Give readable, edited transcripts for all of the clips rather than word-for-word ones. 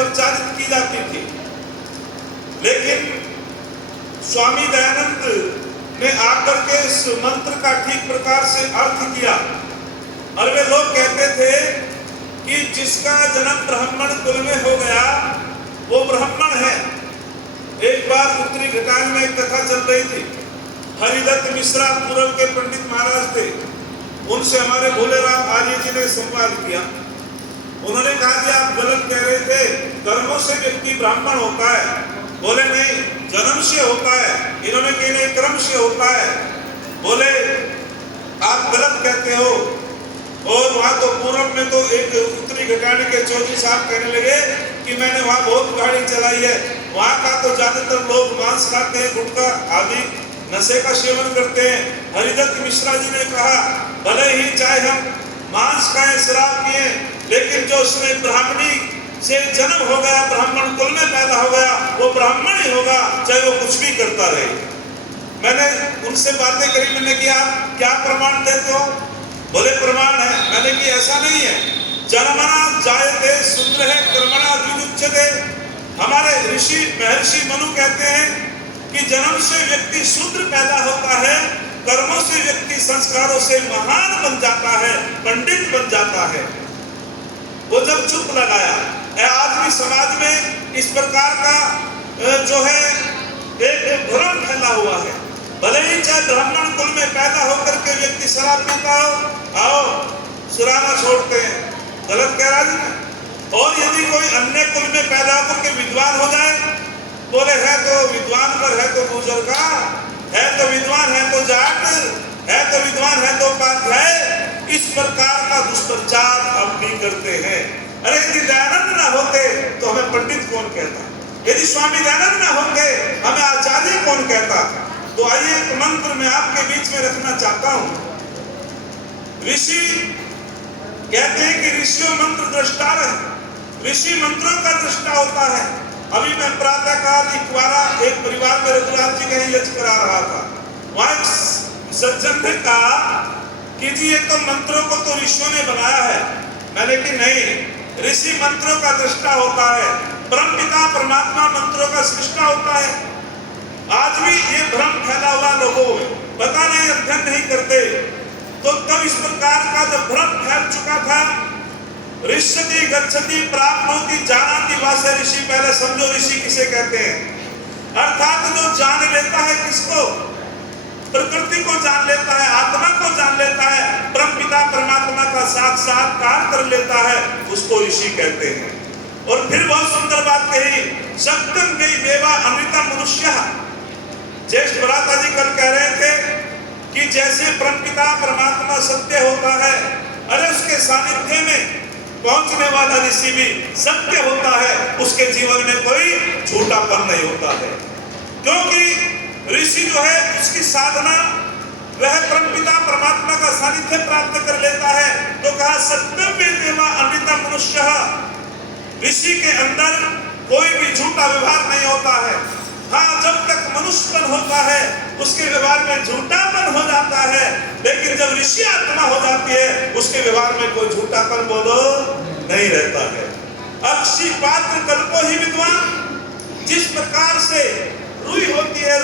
प्रचारित की जाती थी। लेकिन स्वामी दयानंद ने आकर के इस मंत्र का ठीक प्रकार से अर्थ किया। और वे लोग कहते थे कि जिसका जन्म ब्राह्मण कुल में हो गया वो ब्राह्मण है। एक बार उत्तरी घटान में एक कथा चल रही थी। हरिदत्त मिश्रा पूर्व के पंडित महाराज थे, उनसे हमारे भोलेराम आर्य जी ने संवाद किया। उन्होंने कहा कि आप गलत कह रहे थे, कर्मों से व्यक्ति ब्राह्मण होता है। बोले नहीं, जन्म से होता है। इन्होंने कहा नहीं, कर्म से होता है। बोले आप गलत कहते हो। और वहां तो पूर्व में तो एक उत्तरी घटाने के चौधरी साहब कहने लगे कि मैंने वहां बहुत गाड़ी चलाई है, वहां का तो ज्यादातर लोग मांस खाते हैं, गुटखा आदि नशे का सेवन करते हैं। हरिदत्त मिश्रा जी ने कहा भले ही चाहे हम मांस खाएं, शराब पिए, लेकिन जो उसमें ब्राह्मणी से जन्म हो गया, ब्राह्मण कुल में पैदा हो गया, वो ब्राह्मण ही होगा, चाहे वो कुछ भी करता रहे। मैंने उनसे बातें करी, मैंने किया क्या प्रमाण देते हो? बोले प्रमाण है। मैंने कि ऐसा नहीं है, जन्मना जायते शूद्र है कर्मणा विमुच्यते। हमारे ऋषि महर्षि मनु कहते हैं कि जन्म से व्यक्ति शूद्र पैदा होता है, कर्मों से व्यक्ति संस्कारों से महान बन जाता है, पंडित बन जाता है। वो जब चुप लगाया, आज भी समाज में इस प्रकार का जो है एक भ्रम फैला हुआ है। भले ही चाहे ब्राह्मण कुल में पैदा होकर के व्यक्ति शराब पीता हो, आओ सुराना छोड़ते हैं, गलत कह रहा है। और यदि कोई अन्य कुल में पैदा होकर के विद्वान हो जाए, बोले है तो विद्वान पर, है तो बुजुर्गा, है तो विद्वान, है तो जाट, है तो विद्वान, है तो उपाध्याय, इस प्रकार का दुष्प्रचार अब भी करते हैं। अरे यदि दयानंद ना होते तो हमें पंडित कौन कहता? यदि स्वामी दयानंद ना होते हमें आचार्य कौन कहता? तो आइए एक मंत्र मैं आपके बीच में रखना चाहता हूं। ऋषि कहते हैं कि ऋषियों मंत्र दृष्टा है, ऋषि मंत्रों का दृष्टा होता है। अभी मैं प्रातः काल इकवारा एक परिवार में रघुनाथ जी का यज्ञ करा रहा था। वहां एक सज्जन ने कहा कि जी ये तो मंत्रों को तो ऋषियों ने बनाया है। मैंने कि नहीं, ऋषि मंत्रों का दृष्टा होता है, परमपिता परमात्मा मंत्रों का सृष्टा होता है। आज भी ये भ्रम फैला हुआ लोगों में, पता नहीं, अध्ययन नहीं करते। तो तब इस प्रकार का जब भ्रम फैल चुका था, ऋष्यति गच्छति प्राप्नोति जानाति वासे ऋषि, पहले समझो ऋषि किसे कहते हैं। अर्थात जो जान लेता है किसको? प्रकृति को जान लेता है, आत्मा को जान लेता है, परमपिता परमात्मा का साक्षात्कार कर लेता है, उसको ऋषि कहते हैं। और फिर बहुत सुंदर बात कही, सत्यम गई देवा अमृता मनुष्य। ज्येष्ठ भ्राता जी कल कह रहे थे कि जैसे परमपिता परमात्मा सत्य होता है, अरे उसके सानिध्य में पहुंचने वाला ऋषि भी सत्य होता है, उसके जीवन में कोई झूठापन नहीं होता है। क्योंकि ऋषि जो है उसकी साधना वह परमपिता परमात्मा का सानिध्य प्राप्त कर लेता है। तो कहा सत्यम देवा अमृता मनुष्य, ऋषि के अंदर कोई भी झूठा व्यवहार नहीं होता है। हाँ, जब तक मनुष्यपन होता है उसके व्यवहार में झूठापन हो जाता है, लेकिन जब ऋषि आत्मा हो जाती है उसके व्यवहार में कोई झूठापन बोलो नहीं रहता है। अक्षी पात्र कल्पो ही विद्वान। जिस प्रकार से रुई होती है,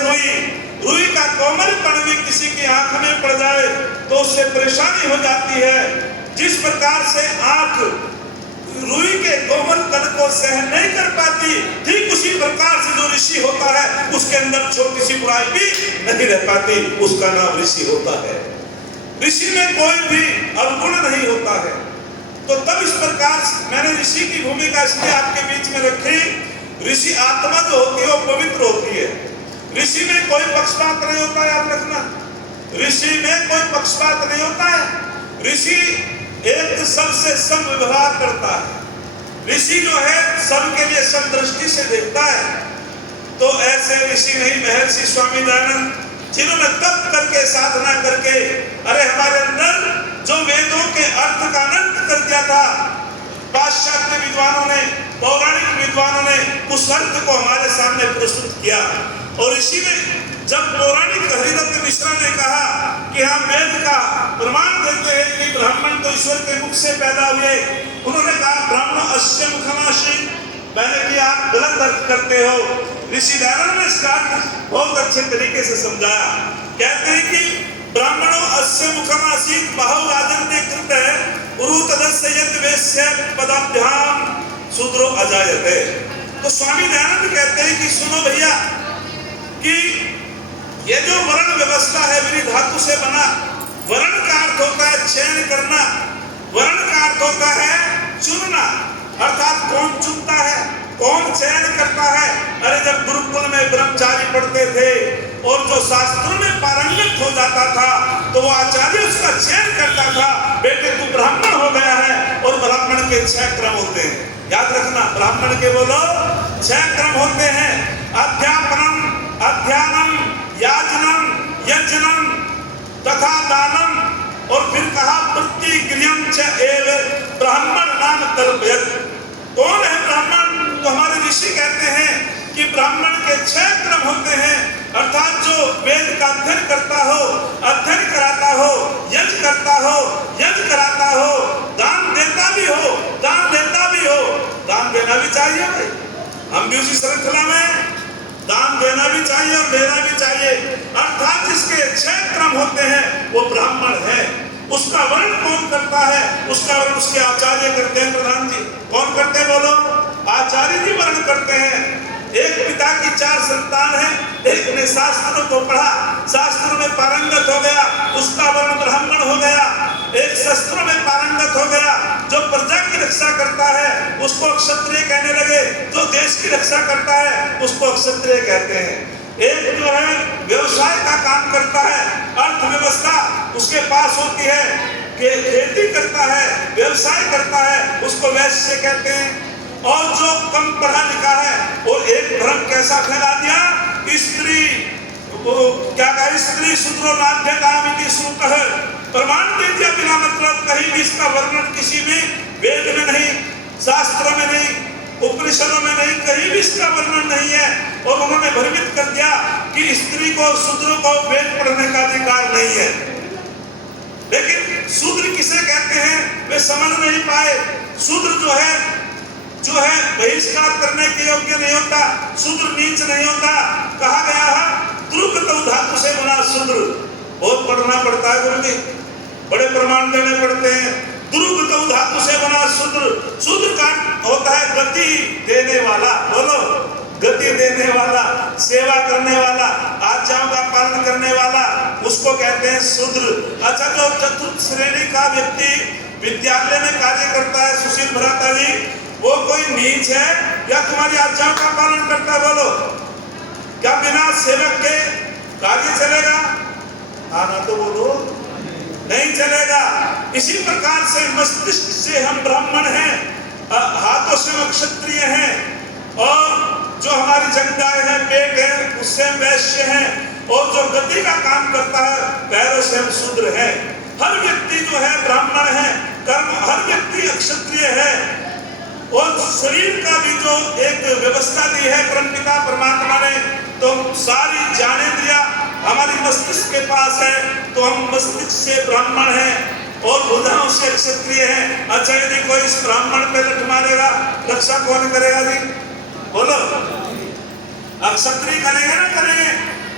रुई का कोमलपन भी किसी की आंख में पड़ जाए तो उससे परेशानी हो जाती है। जिस प्रकार से आंख रुई के कोमल तल को सहन नहीं कर पाती, ठीक उसी प्रकार से जो ऋषि होता है उसके अंदर छोटी सी बुराई भी नहीं रह पाती, उसका नाम ऋषि होता है। ऋषि में कोई भी अवगुण नहीं होता है। तो तब इस प्रकार मैंने ऋषि की भूमिका इसलिए आपके बीच में रखी। ऋषि आत्मा जो होती है वो पवित्र होती है। ऋषि में कोई पक्षपात नहीं होता है, याद रखना, ऋषि में कोई पक्षपात नहीं होता है। ऋषि एक सबसे सम व्यवहार करता है। ऋषि जो है सबके लिए सम दृष्टि से देखता है। तो ऐसे ऋषि नहीं महर्षि स्वामी दयानंद, जिन्होंने तप करके साधना करके, अरे हमारे अंदर जो वेदों के अर्थ का अनंत कर दिया था, पाश्चात्य विद्वानों ने, पौराणिक विद्वानों ने उस अर्थ को हमारे सामने प्रस्तुत किया। और इसी में जब पौराणिक हरिदत्त मिश्रा ने कहा कि हम वेद का प्रमाण देते हैं कि ब्राह्मण तो ईश्वर के मुख से पैदा हुए, उन्होंने कहा ब्राह्मण अस्य मुखमाशी। मैंने आप गलत अर्थ करते हो। ऋषि दयानंद ने इसका अर्थ बहुत अच्छे तरीके से समझाया। कहते हैं कि ब्राह्मणों अस्य मुखम आसीत बहु राजन्ते कृत उरुतदस्य यद वेश्य पदाभ्याम शूद्रो अजायते। तो स्वामी दयानंद कहते हैं कि सुनो भैया कि ये जो वर्ण व्यवस्था है विधि धातु से बना, वर्ण का अर्थ होता है चयन करना, वर्ण का अर्थ होता है चुनना, अर्थात कौन चुनता है, कौन चयन करता है। अरे जब गुरुकुल में ब्रह्मचारी पढ़ते थे और जो शास्त्रों में पारंगत हो जाता था तो वो आचार्य उसका चयन करता था, बेटे तू ब्राह्मण हो गया है। और ब्राह्मण के 6 क्रम होते हैं, याद रखना, ब्राह्मण के बोलो 6 क्रम होते हैं। अध्यापनम, अध्यानम, याजनम, यज्ञनम तथा दानम, और फिर कहा प्रतिगृहम च एव ब्राह्मण नाम कल्पयत। कौन है ब्राह्मण? तो हमारे ऋषि कहते हैं कि ब्राह्मण के 6 क्रम होते हैं, अर्थात जो वेद का अध्ययन करता हो, अध्ययन कराता हो, यज्ञ करता हो, यज्ञ कराता हो, दान देता भी हो, दान देता भी हो। दान देना भी चाहिए भाई, हम भी उसी श्रृंखला में, दान देना भी चाहिए और लेना भी चाहिए। अर्थात जिसके 6 क्रम होते हैं वो ब्राह्मण है। उसका वर्ण कौन करता है? उसका वर्ण उसके आचार्य करते हैं। प्रधान जी कौन करते हैं बोलो? आचार्य जी वर्ण करते हैं। एक पिता की 4 संतान है, एक ने शास्त्रों को पढ़ा, शास्त्रों में पारंगत हो गया, उसका वर्ण ब्राह्मण हो गया। एक शस्त्रों में पारंगत हो गया, जो प्रजा की रक्षा करता है उसको क्षत्रिय कहने लगे, जो देश की रक्षा करता है उसको क्षत्रिय कहते हैं। एक जो है व्यवसाय का काम करता है, अर्थव्यवस्था उसके पास होती है, कि खेती करता है, व्यवसाय करता है, उसको वैश्य कहते हैं। और जो कम पढ़ा लिखा है वो एक भ्रम कैसा फैला दिया, स्त्री क्या कहा, स्त्री शूद्रो नाद्यतामिति श्रुतः, प्रमाण दे दिया बिना मतलब, कहीं भी इसका वर्णन किसी भी वेद में नहीं, शास्त्रों में नहीं, उपनिषदों में नहीं, कहीं भी इसका वर्णन नहीं है। और उन्होंने भ्रमित कर दिया कि स्त्री को, शूद्र को वेद पढ़ने का अधिकार नहीं है। लेकिन शूद्र किसे कहते हैं वे समझ नहीं पाए। शूद्र जो है बहिष्कार करने के योग्य नहीं होता, शूद्र नीच नहीं होता। कहा गया है द्रुक धातु से बना शूद्र। बहुत पढ़ना पड़ता है गुरु जी, बड़े प्रमाण देने पड़ते हैं। द्रुक धातु से बना शूद्र, शूद्र का होता है गति देने वाला, बोलो गति देने वाला, सेवा करने वाला, आज्ञाओं का पालन करने वाला, उसको कहते हैं शूद्र। अच्छा, जो चतुर्थ श्रेणी का व्यक्ति विद्यालय में कार्य करता है, सुशील भ्राता जी, वो कोई नीच है या तुम्हारी आज्ञाओं का पालन करता है? बोलो, क्या बिना सेवक के कार्य चलेगा? आना तो बोलो, नहीं चलेगा। इसी प्रकार से मस्तिष्क से हम ब्राह्मण हैं, हाथों से हम क्षत्रिय हैं, और जो हमारी जंघाएं हैं, पेट है, उससे हम वैश्य हैं, और जो गति का काम करता है पैरों से हम शूद्र हैं। हर व्यक्ति जो है ब्राह्मण है, कर्म हर व्यक्ति क्षत्रिय है। और शरीर का भी जो एक व्यवस्था दी है परमपिता परमात्मा ने, तो सारी ज्ञानेंद्रिया हमारी मस्तिष्क के पास है, तो हम मस्तिष्क से ब्राह्मण हैं और भुजाओं से क्षत्रिय हैं। अच्छा, यदि कोई इस ब्राह्मण पे लठ मारेगा, रक्षा कौन करेगा जी? बोलो, क्षत्रिय करेंगे ना करेंगे?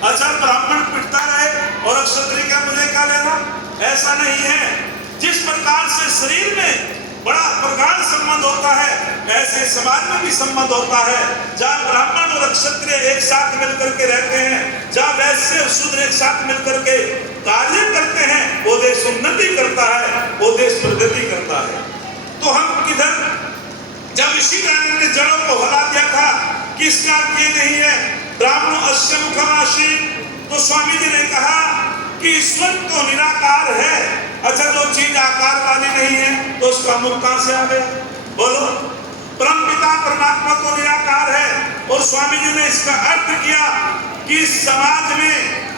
अच्छा, ब्राह्मण पिटता रहे और क्षत्रिय का मुझे क्या लेना? ऐसा नहीं है। जिस प्रकार से शरीर में बड़ा प्रगाढ़ संबंध होता है, ऐसे समाज में भी संबंध होता है। जहाँ ब्राह्मण और क्षत्रिय एक साथ मिलकर के रहते हैं, जहाँ वैश्य और शूद्र एक साथ मिलकर के कार्य करते हैं, वो देश उन्नति करता है, वो देश प्रगति करता है। तो हम किधर, जब ऋषि दयानंद ने जड़ों को हला दिया था कि इसका अर्थ ये नहीं है ब्राह्मणों अस्य मुखमाशी, तो स्वामी जी ने कहा कि ईश्वर तो निराकार है। अच्छा, जो चीज आकार वाली नहीं है तो उसका मुख कहां से आ गया? बोलो, परमपिता परमात्मा तो निराकार है। और स्वामी जी ने इसका अर्थ किया कि समाज में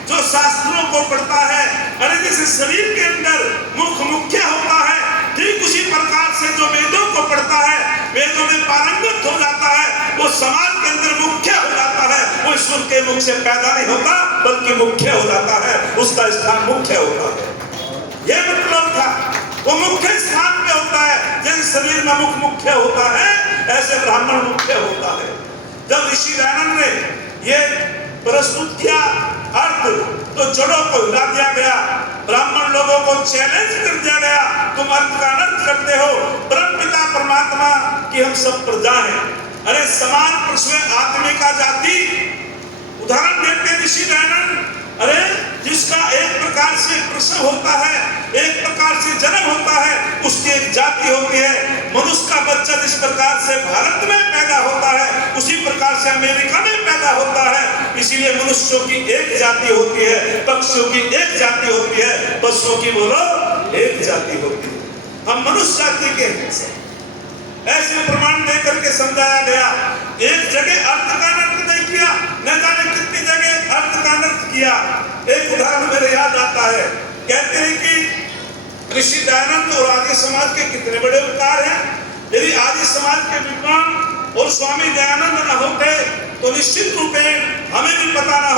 जो शास्त्रों को पढ़ता है, अरे जैसे शरीर के अंदर मुख मुख्य होता है, ठीक उसी प्रकार से जो वेदों को पढ़ता है, वेदों में पारंगत हो जाता है, वो समाज के अंदर मुख्य हो जाता है। वो ईश्वर के मुख से पैदा नहीं होता बल्कि मुख्य हो जाता है, उसका स्थान मुख्य होता है। ये मतलब था, वो मुख्य स्थान पे होता है। जैसे शरीर में मुख मुख्य होता है, ऐसे ब्राह्मण मुख्य होता है। जब ऋषि दयानंद ने ये प्रस्तुत किया अर्थ, तो जड़ों को हिला दिया गया, ब्राह्मण लोगों को चैलेंज कर दिया गया, तुम अर्थ का अनर्थ करते हो, परमपिता परमात्मा की हम सब प्रजा हैं। अरे समान प्रश्न आत्मिका जाति, उदाहरण देते ऋषि दयानंद, अरे जिसका एक प्रकार से प्रसव होता है, एक प्रकार से जन्म होता है, उसकी एक जाति होती है। मनुष्य का बच्चा जिस प्रकार से भारत में पैदा होता है, उसी प्रकार से अमेरिका में पैदा होता है। इसीलिए मनुष्यों की एक जाति होती है, पक्षियों की एक जाति होती है, पशुओं की बोलो एक जाति होती है। हम मनुष्य जाति के ऐसे प्रमाण देकर के समझाया गया। एक जगह अर्थ का अनर्थ नहीं किया, न जाने कितनी जगह अर्थ का अनर्थ किया। एक उदाहरण मेरे याद आता है, कहते हैं कि ऋषि दयानंद और आर्य समाज के कितने बड़े उपकार हैं। यदि आर्य समाज के विद्वान और स्वामी दयानंद न होते तो निश्चित रूप में हमें भी पता न